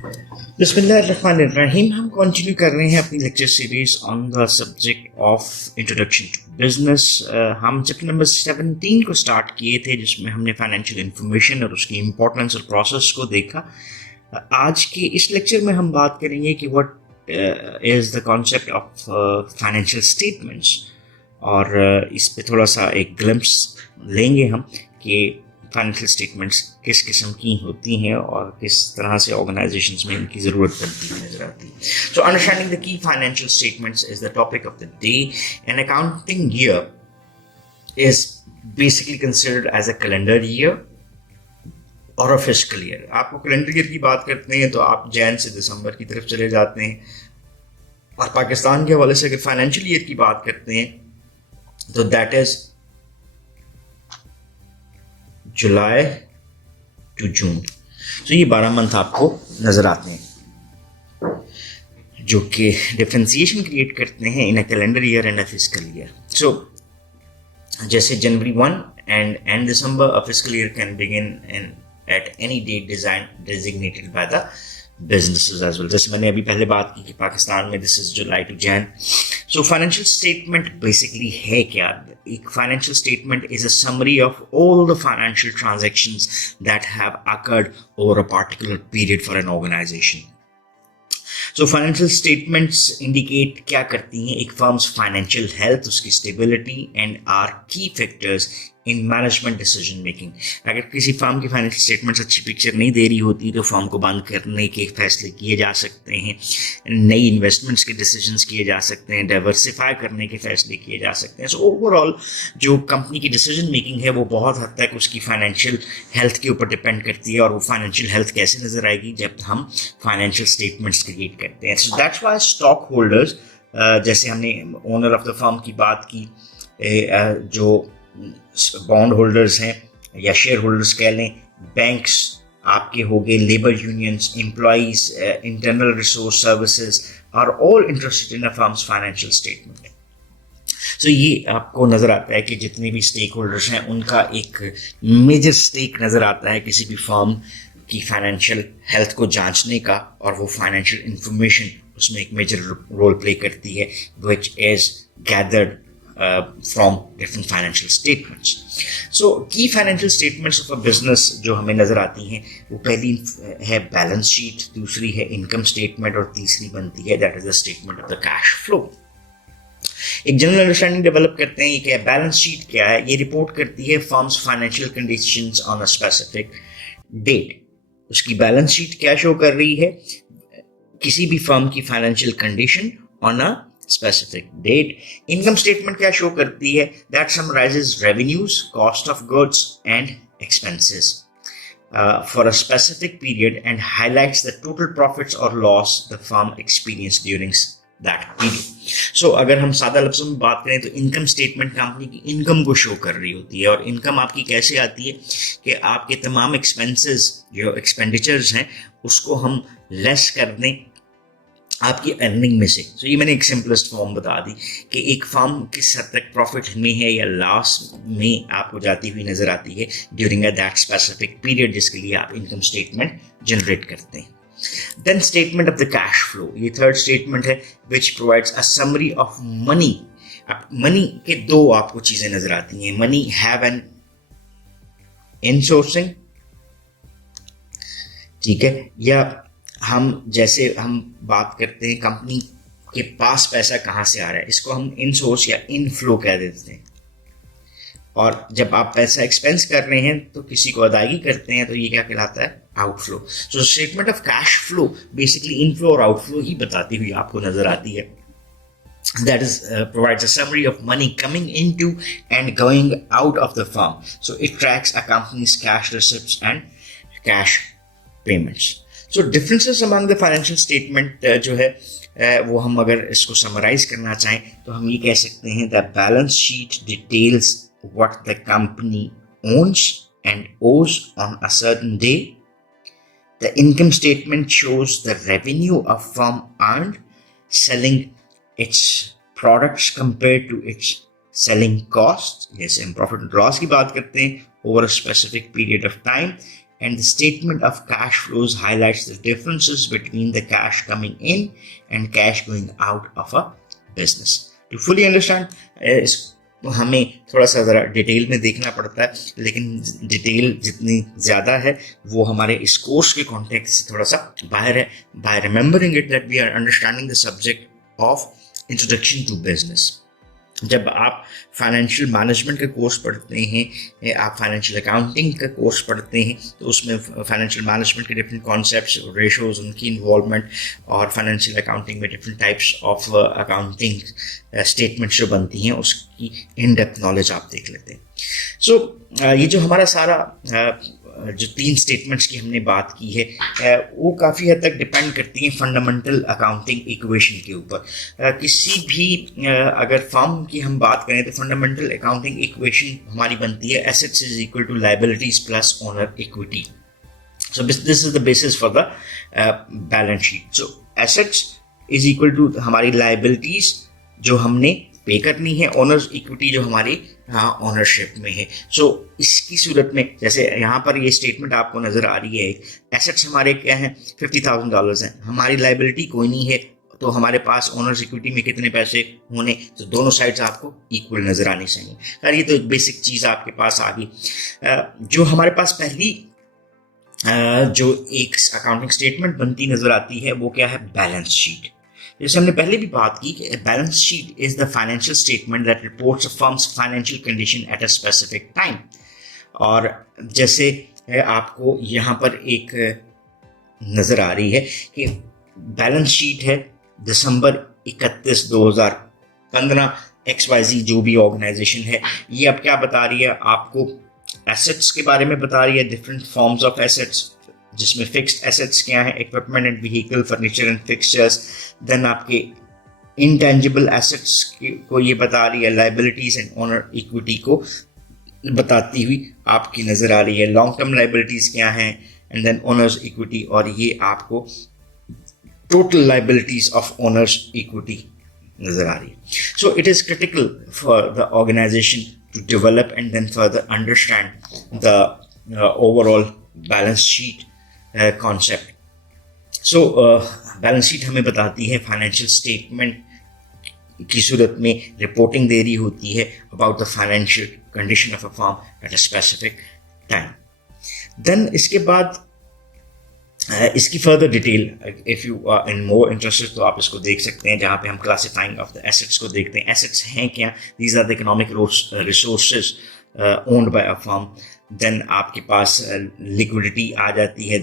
बिस्मिल्लाहिर्रहमानिर्रहीम। हम कंटिन्यू कर रहे हैं अपनी lecture series on the subject of introduction to business. हम चैप्टर नंबर 17 को स्टार्ट किए थे, जिसमें हमने फाइनेंशियल इंफॉर्मेशन और उसकी इम्पोर्टेंस और प्रोसेस को देखा। आज के इस लेक्चर में हम बात करेंगे कि what is the concept of financial statements, और इस पे थोड़ा सा एक ग्लिम्प्स लेंगे हम कि फाइनेंशियल स्टेटमेंट्स किस किस्म की होती हैं और किस तरह से ऑर्गेनाइजेशंस में इनकी ज़रूरत पड़ती है नजर आती है। So understanding the key financial statements is the topic of the day. An accounting year is basically considered as a calendar year और अ फिस्कल ईयर। आपको कैलेंडर ईयर की बात करते हैं तो आप जैन से दिसंबर की तरफ चले जाते हैं, और पाकिस्तान के हवाले से अगर फाइनेंशियल ईयर की बात करते हैं तो that is July to June. तो ये 12 मंथ आपको नजर आते हैं जो कि डिफ्रेंसिएशन क्रिएट करते हैं in a calendar year and a fiscal year. So जैसे January 1 and December, a fiscal year can begin in at any date design designated by the businesses as well. जैसे मैंने अभी पहले बात की कि पाकिस्तान में this is July to Jan. So financial statement basically है क्या? एक financial statement is a summary of all the financial transactions that have occurred over a particular period for an organization. So financial statements indicate क्या करती हैं? एक firm's financial health, उसकी stability and are key factors in management decision making. अगर किसी firm की financial statements अच्छी picture नहीं दे रही होती तो फर्म को बंद करने के फैसले किए जा सकते हैं, नई इन्वेस्टमेंट्स के डिसीजंस किए जा सकते हैं, डाइवर्सिफाई करने के फैसले किए जा सकते हैं। सो ओवरऑल जो कंपनी की डिसीजन मेकिंग है वो बहुत हद तक उसकी फाइनेंशियल हेल्थ के ऊपर डिपेंड करती है, और वो फाइनेंशियल हेल्थ कैसे नजर आएगी जब हम फाइनेंशियल स्टेटमेंट्स क्रिएट करते हैं। So that's why stock holders, जैसे हमने ओनर ऑफ द फर्म की बात की, जो बॉन्ड होल्डर्स हैं या शेयर होल्डर्स कह लें, बैंक्स आपके हो गए, labour unions, employees, internal resource services are all interested in a firm's financial statement. So ये आपको नजर आता है कि जितने भी स्टेक होल्डर्स हैं उनका एक मेजर स्टेक नजर आता है किसी भी फर्म की फाइनेंशियल हेल्थ को जांचने का, और वो फाइनेंशियल इंफॉर्मेशन उसमें एक मेजर रोल प्ले करती है, which is gathered from different financial statements. So key financial statements of a business जो हमें नजर आती हैं, वो पहली है बैलेंस शीट, दूसरी है इनकम स्टेटमेंट, और तीसरी बनती है that is the statement of the cash flow. एक जनरल अंडरस्टैंडिंग डेवलप करते हैं। ये क्या बैलेंस शीट क्या है? ये रिपोर्ट करती है firm's financial conditions on a specific date. उसकी बैलेंस शीट क्या शो कर रही है? किसी भी फर्म की financial condition on a specific date. Income statement क्या शो करती है? That summarizes revenues, cost of goods and expenses for a specific period and highlights the total profits or loss the firm experienced during that period. So अगर हम सादा लफ्ज़ों में बात करें तो इनकम स्टेटमेंट कंपनी की इनकम को शो कर रही होती है, और इनकम आपकी कैसे आती है कि आपके तमाम एक्सपेंसेस, जो एक्सपेंडिचर्स हैं, उसको हम लेस कर दें आपकी अर्निंग में से। तो ये मैंने एक सिंपलेस्ट फॉर्म बता दी कि एक फर्म किस हद तक प्रॉफिट में है या लॉस में आपको जाती हुई नजर आती है during a that specific period, जिसके लिए आप इनकम स्टेटमेंट जनरेट करते हैं। Then statement of the cash flow, ये थर्ड स्टेटमेंट है, which provides a summary of money. Money के दो आपको चीजें नजर आती हैं। मनी हैव एन इनसोर्सिंग, ठीक है, या हम जैसे हम बात करते हैं कंपनी के पास पैसा कहाँ से आ रहा है, इसको हम इनसोर्स या इनफ्लो कह देते हैं। और जब आप पैसा एक्सपेंस कर रहे हैं तो किसी को अदायगी करते हैं तो ये क्या कहलाता है? Outflow. So statement of cash flow basically inflow और आउटफ्लो ही बताती हुई आपको नजर आती है। That is provides a summary of money coming into and going out of the firm. So it tracks a company's cash receipts and cash payments. So differences among the financial statement जो है वो हम अगर इसको summarise करना चाहें तो हम ये कह सकते हैं the balance sheet details what the company owns and owes on a certain day. The income statement shows the revenue of firm earned selling its products compare to its selling cost. जैसे हम profit and loss की बात करते हैं over a specific period of time, and the statement of cash flows highlights the differences between the cash coming in and cash going out of a business. To fully understand, हमें थोड़ा सा ज़रा detail में देखना पड़ता है, लेकिन detail जितनी ज़्यादा है वो हमारे इस कोर्स के कॉन्टेक्स्ट से थोड़ा सा बाहर है. By remembering it that we are understanding the subject of introduction to business. जब आप फाइनेंशियल मैनेजमेंट का कोर्स पढ़ते हैं, आप फाइनेंशियल अकाउंटिंग का कोर्स पढ़ते हैं, तो उसमें फाइनेंशियल मैनेजमेंट के डिफरेंट कॉन्सेप्ट्स, रेशोज, उनकी इन्वॉल्वमेंट, और फाइनेंशियल अकाउंटिंग में different types of accounting statements जो बनती हैं उसकी इन डेप्थ नॉलेज आप देख लेते हैं. सो ये जो हमारा सारा जो 3 स्टेटमेंट्स की हमने बात की है वो काफ़ी हद तक डिपेंड करती हैं फंडामेंटल अकाउंटिंग इक्वेशन के ऊपर. किसी भी अगर फर्म की हम बात करें तो फंडामेंटल अकाउंटिंग इक्वेशन हमारी बनती है assets is equal to liabilities plus owner equity. So this is the basis for the balance sheet. So assets is equal to हमारी लायबिलिटीज जो हमने पे करनी है, ओनर्स इक्विटी जो हमारी ओनरशिप में है. सो इसकी सूरत में जैसे यहाँ पर ये स्टेटमेंट आपको नज़र आ रही है, एसेट्स हमारे क्या हैं, $50,000 हैं, हमारी लायबिलिटी कोई नहीं है, तो हमारे पास ओनर्स इक्विटी में कितने पैसे होने, तो दोनों साइड्स आपको इक्वल नज़र आनी चाहिए. यार ये तो एक बेसिक चीज़ आपके पास आ गई. जो हमारे पास पहली जो एक अकाउंटिंग स्टेटमेंट बनती नज़र आती है वो क्या है, बैलेंस शीट. जैसे हमने पहले भी बात की कि balance sheet is the financial statement that reports a firm's financial condition at a specific time. और जैसे आपको यहाँ पर एक नज़र आ रही है कि बैलेंस शीट है दिसंबर 31, 2015, XYZ जो भी ऑर्गेनाइजेशन है, ये अब क्या बता रही है, आपको एसेट्स के बारे में बता रही है, डिफरेंट फॉर्म्स ऑफ एसेट्स, जिसमें फिक्स्ड एसेट्स क्या है, equipment and vehicle, furniture and fixtures. Then आपके इंटेंजिबल एसेट्स को ये बता रही है, लायबिलिटीज एंड ओनर इक्विटी को बताती हुई आपकी नज़र आ रही है. लॉन्ग टर्म लायबिलिटीज क्या हैं, एंड देन ओनर्स इक्विटी, और ये आपको total liabilities of owners equity नज़र आ रही है. So it is critical for the organization to develop and then further understand the overall balance sheet concept. So balance sheet हमें बताती है फाइनेंशियल स्टेटमेंट की सूरत में रिपोर्टिंग दे रही होती है about the financial condition of a firm at a specific time. Then इसके बाद इसकी further detail, if you are in more interested तो आप इसको देख सकते हैं, जहाँ पे हम क्लासिफाइंग ऑफ द एसेट्स को देखते हैं. एसेट्स हैं क्या, these are the economic resources owned by a firm. Then आपके पास लिक्विडिटी आ जाती है,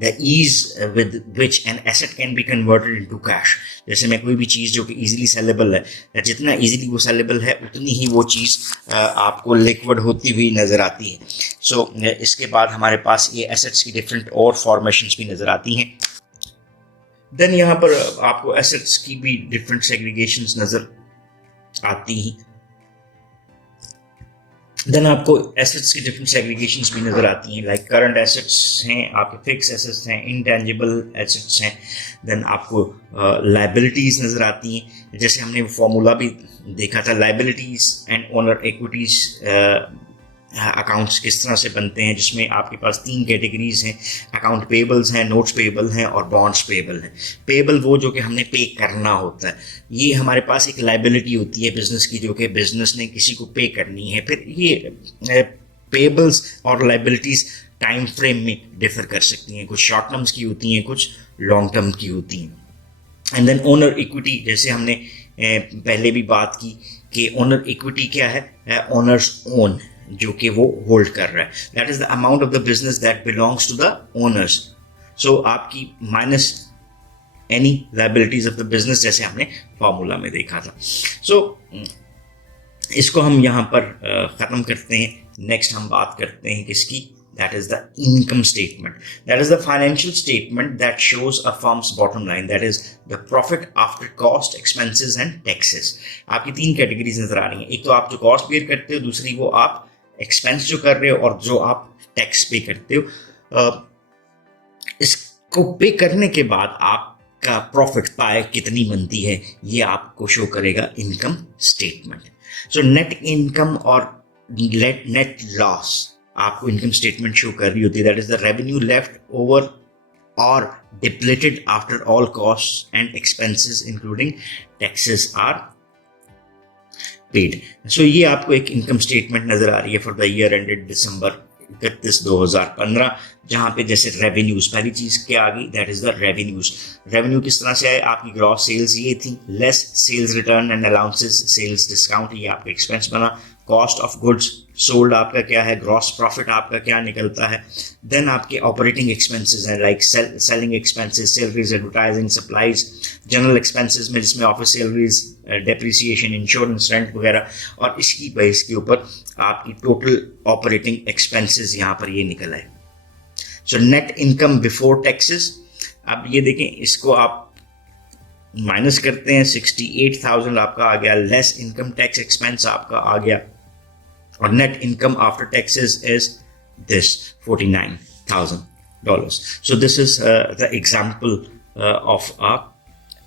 the ease with which an asset can be converted into cash. जैसे मैं कोई भी चीज़ जो कि इजीली सेलेबल है, जितना इजीली वो सेलेबल है उतनी ही वो चीज़ आपको लिक्विड होती हुई नज़र आती है. सो इसके बाद हमारे पास ये एसेट्स की डिफरेंट और फॉर्मेशंस भी नज़र आती हैं. देन यहाँ पर आपको एसेट्स की भी डिफरेंट सेग्रीगेशंस नज़र आती हैं. देन आपको एसेट्स की डिफरेंट सेग्रीगेशंस भी नज़र आती हैं, लाइक करंट एसेट्स हैं, आपके फिक्स एसेट्स हैं, इंटेंजिबल एसेट्स हैं. देन आपको लायबिलिटीज़ नज़र आती हैं, जैसे हमने वो फार्मूला भी देखा था, liabilities and owner equities accounts किस तरह से बनते हैं, जिसमें आपके पास 3 कैटेगरीज हैं, अकाउंट पेबल्स हैं, नोट्स पेबल हैं और बॉन्ड्स पेबल हैं. पेबल वो जो कि हमने पे करना होता है, ये हमारे पास एक लायबिलिटी होती है बिजनेस की, जो कि बिजनेस ने किसी को पे करनी है. फिर ये पेबल्स और लायबिलिटीज़ टाइम फ्रेम में डिफर कर सकती हैं, कुछ शॉर्ट टर्म्स की होती हैं, कुछ लॉन्ग टर्म की होती हैं. एंड देन ओनर इक्विटी, जैसे हमने पहले भी बात की कि ओनर इक्विटी क्या है, ओनर्स ओन, जो कि वो होल्ड कर रहा है, that is the amount of the business that belongs to the owners. So आपकी minus any liabilities of the business, जैसे हमने फॉर्मूला में देखा था. सो इसको हम यहाँ पर ख़त्म करते हैं. नेक्स्ट हम बात करते हैं किसकी, that is the income statement. That is the financial statement that shows a firms bottom line, that is the profit after cost, expenses and taxes. आपकी 3 कैटेगरीज नजर आ रही हैं, एक तो आप जो कॉस्ट पेयर करते हो, दूसरी वो आप एक्सपेंस जो कर रहे हो, और जो आप टैक्स पे करते हो. इसको पे करने के बाद आपका प्रॉफिट पाए कितनी बनती है, ये आपको शो करेगा income statement. So net income और नेट लॉस आपको इनकम स्टेटमेंट शो कर रही होती है, that is the revenue left over or depleted after all costs and expenses including taxes are paid. So ये आपको एक इनकम स्टेटमेंट नजर आ रही है फॉर द ईयर एंडेड दिसंबर 31/2015, जहां पे जैसे रेवेन्यूज, पहली चीज क्या आ गई, that is the revenues. Revenue किस तरह से आए, आपकी ग्रॉस सेल्स ये थी, less sales return and allowances, sales discount, ये आपका एक्सपेंस बना। कॉस्ट ऑफ गुड्स सोल्ड आपका क्या है, ग्रॉस प्रॉफिट आपका क्या निकलता है। देन आपके ऑपरेटिंग एक्सपेंसेस हैं like selling expenses, salaries, advertising, supplies, general expenses में जिसमें office salaries, depreciation, insurance, rent वगैरह, और इसकी बेस के ऊपर आपकी टोटल ऑपरेटिंग एक्सपेंसेस यहाँ पर ये निकल आए। So net income before taxes, अब ये देखें, इसको आप माइनस करते हैं, 68,000 आपका आ गया, लेस इनकम टैक्स एक्सपेंस आपका आ गया, और net income after taxes is this $49,000. So this is the example of a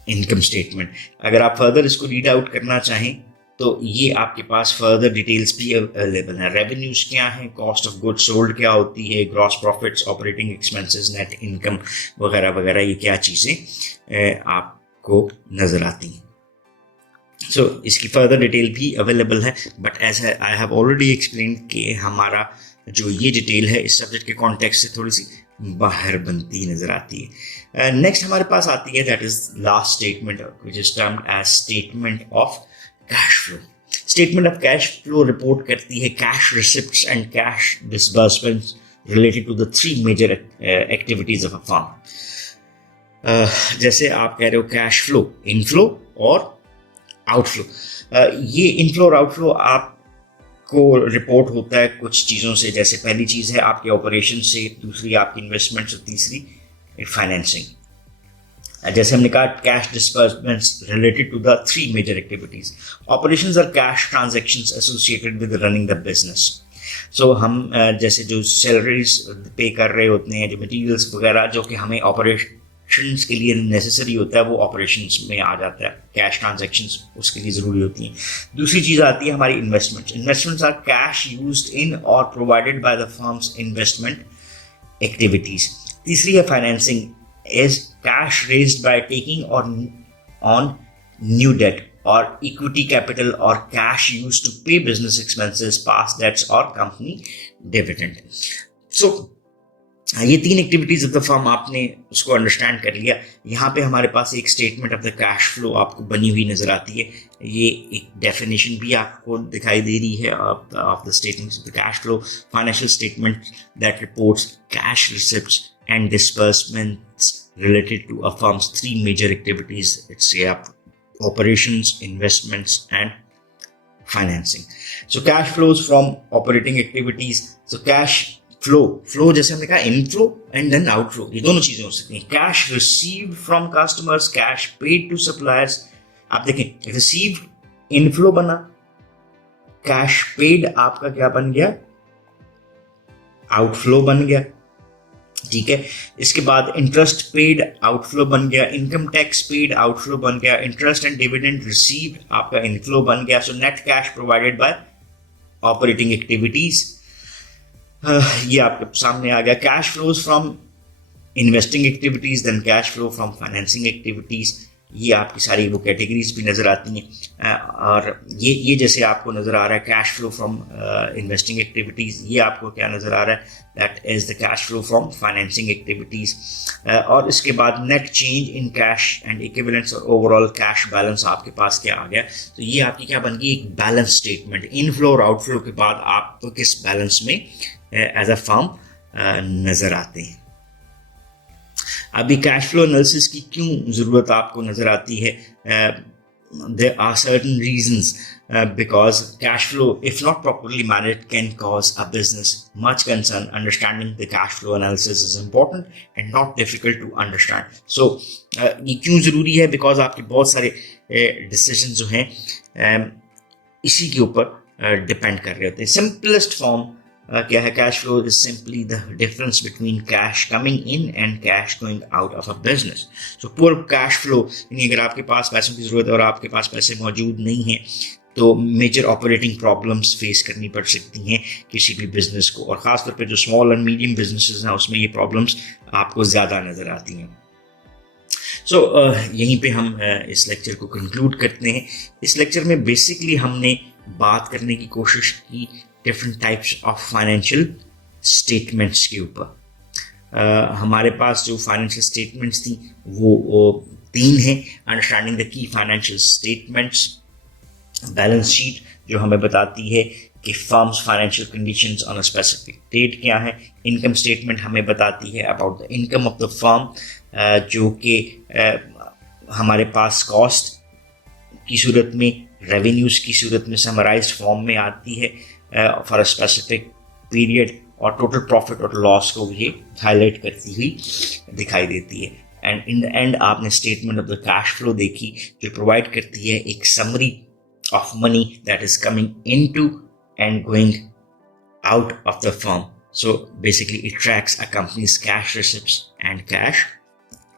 income statement. अगर आप फर्दर इसको रीड आउट करना चाहें तो ये आपके पास फर्दर डिटेल्स भी अवेलेबल है। रेवेन्यूज क्या है, कॉस्ट ऑफ गुड्स सोल्ड क्या होती है, gross profits, operating expenses, net income वगैरह वगैरह, ये क्या चीज़ें आपको नजर आती हैं। सो इसकी फर्दर डिटेल भी अवेलेबल है, but as I have already explain कि हमारा जो ये डिटेल है इस सब्जेक्ट के कॉन्टेक्स्ट से थोड़ी सी बाहर बनती नजर आती है। नेक्स्ट हमारे पास आती है, that is last statement which is termed as statement of cash flow. Statement of cash flow report करती है cash receipts and cash disbursements related to the 3 major activities of a firm. जैसे आप कह रहे हो कैश फ्लो, इनफ्लो और outflow. ये inflow और आउटफ्लो आपको रिपोर्ट होता है कुछ चीज़ों से, जैसे पहली चीज़ है आपके ऑपरेशन से, दूसरी आपकी इन्वेस्टमेंट्स, और तीसरी फाइनेंसिंग। जैसे हमने कहा cash disbursements related to the 3 major activities. Operations are cash transactions associated with running the business. So हम जैसे जो सैलरीज पे कर रहे होते हैं, जो मटेरियल्स वगैरह जो कि हमें ऑपरेशन के लिए नेसेसरी होता है, वो ऑपरेशंस में आ जाता है, कैश ट्रांजैक्शंस उसके लिए ज़रूरी होती हैं। दूसरी चीज़ आती है हमारी investments. Investments are cash used in or provided by the firm's investment activities. तीसरी है financing, is cash raised by taking or on new debt or equity capital और cash used to pay business expenses, past debts और company dividend. So ये 3 activities of the firm आपने उसको understand कर लिया। यहाँ पे हमारे पास एक statement of the cash flow आपको बनी हुई नजर आती है। ये एक डेफिनेशन भी आपको दिखाई दे रही है of the statements of the cash flow. Financial statement that reports cash receipts and disbursements related to a firm's 3 major activities, its operations, investments and financing. So cash flows from operating activities. So cash flow जैसे हमने कहा inflow and then outflow, ये दोनों चीजें हो सकती हैं। Cash received from customers, cash paid to suppliers. आप देखें रिसीव्ड इनफ्लो बना, कैश पेड आपका क्या बन गया, आउटफ्लो बन गया, ठीक है। इसके बाद इंटरेस्ट पेड आउटफ्लो बन गया, इनकम टैक्स पेड आउटफ्लो बन गया, इंटरेस्ट एंड डिविडेंड रिसीव्ड आपका इनफ्लो बन गया। So net cash provided by operating activities, ये आपके सामने आ गया। Cash flows from investing activities, then cash flow from financing activities, ये आपकी सारी वो कैटेगरीज भी नज़र आती हैं। और ये जैसे आपको नज़र आ रहा है cash flow from investing activities, ये आपको क्या नज़र आ रहा है, that is the cash flow from financing activities. और इसके बाद net change in cash and equivalents और ओवरऑल कैश बैलेंस आपके पास क्या आ गया। तो ये आपकी क्या बन गई, एक बैलेंस स्टेटमेंट। इनफ्लो और आउटफ्लो के बाद आप तो किस बैलेंस में एज अ फर्म नज़र आते हैं। अभी कैश फ्लो एनालिसिस की क्यों ज़रूरत आपको नज़र आती है, there are certain reasons because cash flow, if not properly managed, can cause a business much concern. Understanding the cash flow analysis is important and not difficult to understand. So ये क्यों ज़रूरी है, because आपके बहुत सारे decisions जो हैं इसी के ऊपर डिपेंड कर रहे होते हैं। सिंपलेस्ट फॉर्म क्या है, cash flow is simply the difference between cash coming in and cash going out of a business. So poor cash flow यानी अगर आपके पास पैसों की ज़रूरत है और आपके पास पैसे मौजूद नहीं हैं तो मेजर ऑपरेटिंग प्रॉब्लम्स फेस करनी पड़ सकती हैं किसी भी बिजनेस को, और ख़ासतौर पे जो स्मॉल एंड मीडियम बिजनेसेस हैं उसमें ये प्रॉब्लम्स आपको ज़्यादा नज़र आती हैं। सो यहीं पे हम इस लेक्चर को कंक्लूड करते हैं। इस लेक्चर में बेसिकली हमने बात करने की कोशिश की different types of financial statements के ऊपर। हमारे पास जो फाइनेंशियल स्टेटमेंट्स थी वो 3 हैं। Understanding the key financial statements, balance sheet जो हमें बताती है कि firm's financial conditions on a specific date क्या है। इनकम स्टेटमेंट हमें बताती है about the income of the firm, जो कि हमारे पास कॉस्ट की सूरत में, रेवेन्यूज़ की सूरत में समराइज्ड फॉर्म में आती है फॉर अ स्पेसिफिक पीरियड, और टोटल प्रॉफिट और लॉस को ये हाईलाइट करती हुई दिखाई देती है। एंड इन द एंड आपने statement of the cash flow देखी जो प्रोवाइड करती है एक summary of money that is coming into and going out of the firm. So basically it tracks a company's cash receipts and cash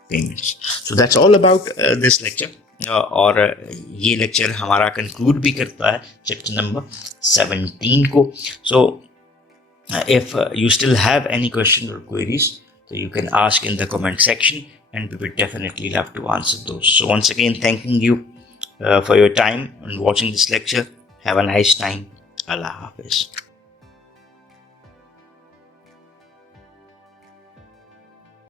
payments. So that's all about this lecture. और ये lecture हमारा conclude भी करता है chapter number 17 को. So if you still have any questions or queries, so you can ask in the comment section and we would definitely love to answer those. So once again, thanking you for your time and watching this lecture. Have a nice time. Allah Hafiz.